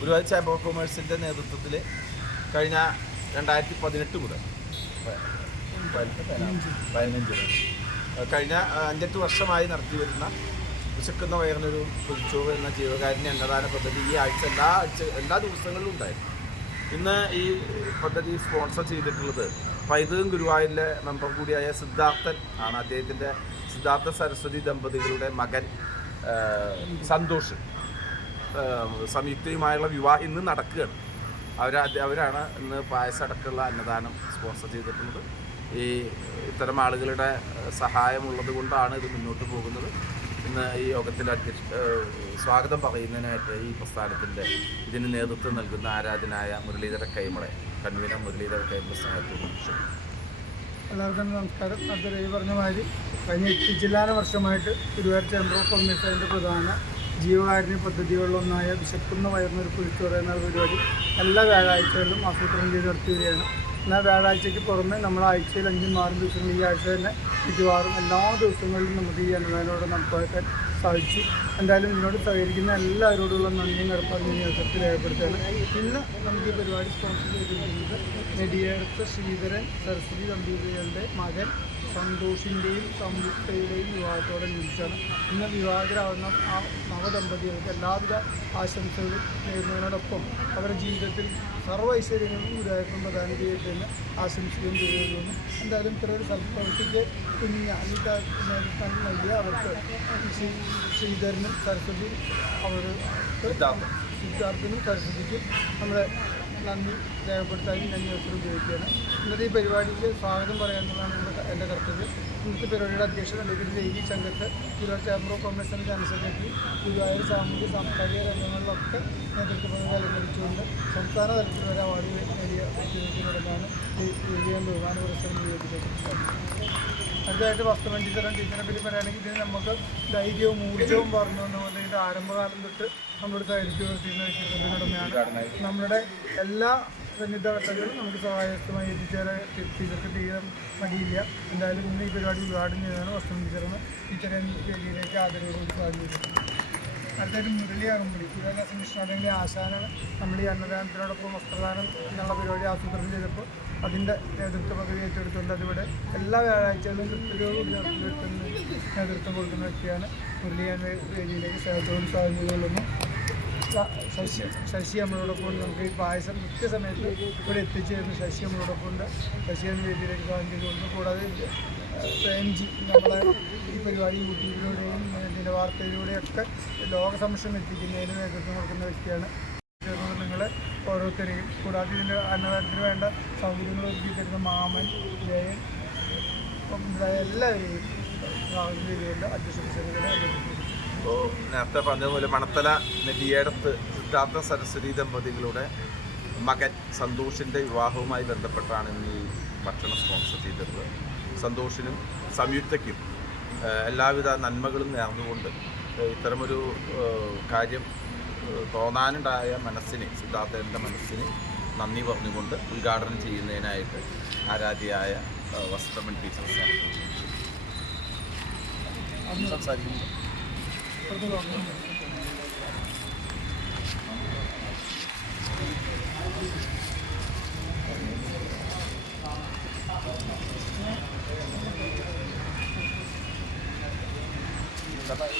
Guruvayur chamber of കൊമേഴ്സിന്റെ നേതൃത്വത്തിൽ കഴിഞ്ഞ രണ്ടായിരത്തി പതിനെട്ട് മുതൽ. പതിനഞ്ച് കഴിഞ്ഞ അഞ്ചെട്ട് വർഷമായി നടത്തി വരുന്ന വിശക്കുന്ന വയറിനൊരു പൊതിച്ചോറ് എന്ന ജീവകാരുണ്യ അന്നദാന പദ്ധതി ഈ ആഴ്ച എല്ലാ ആഴ്ച എല്ലാ ദിവസങ്ങളിലും ഉണ്ടായിരുന്നു. ഇന്ന് ഈ പദ്ധതി സ്പോൺസർ ചെയ്തിട്ടുള്ളത് പൈതൃകം ഗുരുവായൂരിലെ മെമ്പർ കൂടിയായ സിദ്ധാർത്ഥൻ ആണ്. അദ്ദേഹത്തിന്റെ സിദ്ധാർത്ഥ സരസ്വതി ദമ്പതികളുടെ മകൻ സന്തോഷ്. സംയുക്തയുമായുള്ള വിവാഹം ഇന്ന് നടക്കുകയാണ്. അവർ അവരാണ് ഇന്ന് പായസം അടക്കമുള്ള അന്നദാനം സ്പോൺസർ ചെയ്തിട്ടുള്ളത്. ഈ ഇത്തരം ആളുകളുടെ സഹായമുള്ളത് കൊണ്ടാണ് ഇത് മുന്നോട്ട് പോകുന്നത്. ഇന്ന് ഈ യോഗത്തിൽ അധ്യക്ഷ സ്വാഗതം പറയുന്നതിനായിട്ട് ഈ പ്രസ്ഥാനത്തിന്റെ ഇതിന് നേതൃത്വം നൽകുന്ന ആരാധനായ മുരളീധര കൈമളെ കൺവീനർ മുരളീധര കൈമള ക്ഷണിക്കുന്നു. എല്ലാവർക്കും നമസ്കാരം. നേരത്തെ ഈ പറഞ്ഞ മാതിരി കഴിഞ്ഞ ജില്ലാല വർഷമായിട്ട് ഗുരുവായൂർ ഓഫ് കൊമേഴ്സിന്റെ പ്രധാന ജീവകാരുണ്യ പദ്ധതികളിലൊന്നായ വിശക്കുന്ന വയറിനൊരു കുഴിച്ചോറ് എന്ന പരിപാടി എല്ലാ വ്യാഴാഴ്ചകളിലും ആസൂത്രണം ചെയ്ത് നടത്തി വരികയാണ് എന്നാൽ വ്യാഴാഴ്ചയ്ക്ക് പുറമെ നമ്മൾ ആഴ്ചയിൽ അഞ്ചും ആറും ദിവസങ്ങളിൽ ഈ ആഴ്ച തന്നെ മിക്കവാറും എല്ലാ ദിവസങ്ങളിലും നമുക്ക് ഈ അനുദാനോടെ നടപ്പാക്കാൻ സാധിച്ചു. എന്തായാലും ഇതിനോട് സഹകരിക്കുന്ന എല്ലാവരോടുള്ള നന്ദിയും കടപ്പാടും അവസരത്തിൽ രേഖപ്പെടുത്തുകയാണ്. ഇന്ന് നമുക്ക് ഈ പരിപാടി സ്പോൺസർ ചെയ്തിരിക്കുന്നത് നെടിയേർത്ത് ശ്രീധരൻ സരസ്വതി ദമ്പതികളുടെ മകൻ സന്തോഷിന്റെയും സംയുക്തയുടെയും വിവാഹത്തോടെ നിമിച്ചാണ് ഇന്ന് വിവാഹിതരാകുന്ന ആ നവദമ്പതികൾക്ക് എല്ലാവിധ ആശംസകളും നേരുന്നതിനോടൊപ്പം അവരുടെ ജീവിതത്തിൽ സർവ ഐശ്വര്യങ്ങളും ഗുരുവായൂരം പ്രദാനം ചെയ്യട്ടെ എന്ന് ആശംസിക്കുകയും ചെയ്യുന്നു എന്തായാലും ഇത്ര ഒരു സൽപ്രവൃത്തിക്ക് കുഞ്ഞ് അല്ലെങ്കിൽ നൽകിയ അവർക്ക് ശ്രീ ശ്രീധരനും സരസ്വതി അവർ. സിദ്ധാർത്ഥനും സരസ്വതിക്കും നമ്മുടെ നന്ദി രേഖപ്പെടുത്താനും ഞാൻ ഈ അവസരം ഉപയോഗിക്കുകയാണ് ഇന്നത്തെ ഈ പരിപാടിക്ക് സ്വാഗതം പറയാനുള്ളതാണ് എന്റെ കർത്തവ്യം ഇന്നത്തെ പരിപാടിയുടെ അധ്യക്ഷൻ അല്ലെങ്കിൽ ഈ സംഘത്ത് ഗുരുവായൂർ ചേംബർ ഓഫ് കൊമേഴ്സിന്റെ ജനറൽ സെക്രട്ടറി ഗുരുവായൂർ സാമൂഹ്യ സാംസ്കാരിക രംഗങ്ങളിലൊക്കെ നേതൃത്വ അലങ്കരിച്ചുകൊണ്ട് സംസ്ഥാന തലത്തിൽ വരെ അവാർഡ് നേടിയ വ്യക്തികൾക്ക് നടന്നാണ് ഈ ബഹുമാന പുരസ്കാരം നിയോഗിക്കുന്നത് അടുത്തതായിട്ട് വസ്ത്രമൻ ടീച്ചറും ടീച്ചറെ പറ്റി പറയുകയാണെങ്കിൽ ഇതിന് നമുക്ക് ധൈര്യവും ഊർജവും പറഞ്ഞു എന്നുകൊണ്ട് ഇതിന്റെ ആരംഭകാലം തൊട്ട് ചെയ്യുന്ന വ്യക്തിത്വത്തിനുടമയാണ് നമ്മുടെ എല്ലാ സന്നിധാനങ്ങളും നമുക്ക് സഹായകമായി എത്തിച്ചേരെ ടീച്ചർക്ക് തീരെ മടിയില്ല. എന്തായാലും ഇന്ന് ഈ പരിപാടി ഉദ്ഘാടനം ചെയ്താണ് വസ്ത്രം ടീച്ചറിന് ടീച്ചറെ ആദരവ് സാധ്യത അടുത്തായിട്ട് മുരളി അകമ്പടി വിദ്യാഭ്യാസ മിഷണറിന്റെ ആശാനാണ്. നമ്മൾ ഈ അന്നദാനത്തിനോടൊപ്പം വസ്ത്രദാനം എന്നുള്ള പരിപാടി ആസൂത്രണം ചെയ്തപ്പോൾ അതിന്റെ നേതൃത്വ പദവി ഏറ്റെടുത്തുകൊണ്ട് അതിവിടെ എല്ലാ വ്യാഴാഴ്ചകളിലും നടത്തിവെക്കുന്ന നേതൃത്വം കൊടുക്കുന്ന വ്യക്തിയാണ് മുരളി എന്ന സ്വാഗതം ചെയ്തുകൊള്ളുന്നു ശ- ശശി ശശി നമ്മളോടൊപ്പം ഉണ്ട് നമുക്ക് ഈ പായസം കൃത്യസമയത്ത് ഇവിടെ എത്തിച്ചേരുന്ന ശശി നമ്മളോടൊപ്പം ഉണ്ട്. ശശി എന്ന സ്വാഗതം ചെയ്തുകൊള്ളുന്നു കൂടാതെ പ്രേംജി നമ്മളെ ഈ പരിപാടി യൂട്യൂബിലൂടെയും ഇതിന്റെ വാർത്തയിലൂടെയൊക്കെ ലോക സംശയം എത്തിക്കുന്നതിന് നേതൃത്വം കൊടുക്കുന്ന വ്യക്തിയാണ്. നിങ്ങൾ ഓരോരുത്തരെയും കൂടാതെ ഇതിന്റെ അന്നദാനത്തിന് വേണ്ട സൗകര്യങ്ങൾ ഒരുക്കി തരുന്ന മാമൻ ജയൻ എല്ലാവരെയും സ്വാഗതം ചെയ്തുകൊണ്ട് അധ്യക്ഷ ഇപ്പോൾ നേരത്തെ പറഞ്ഞതുപോലെ മണത്തല നെല്ലിയേടത്ത് സിദ്ധാർത്ഥ സരസ്വതി ദമ്പതികളുടെ മകൻ സന്തോഷിന്റെ വിവാഹവുമായി ബന്ധപ്പെട്ടാണ് ഇന്ന് ഈ ഭക്ഷണം സ്പോൺസർ ചെയ്തിട്ടുള്ളത്. സന്തോഷിനും സംയുക്തയ്ക്കും എല്ലാവിധ നന്മകളും നേർന്നുകൊണ്ട് ഇത്തരമൊരു കാര്യം തോന്നാനുണ്ടായ മനസ്സിനെ സിദ്ധാർത്ഥേന്റെ മനസ്സിനെ നന്ദി പറഞ്ഞുകൊണ്ട് ഉദ്ഘാടനം ചെയ്യുന്നതിനായിട്ട് ആരാധ്യയായ വസ്ത്രമൻ ടീച്ചർ സംസാരിക്കുന്നു. バイバイ。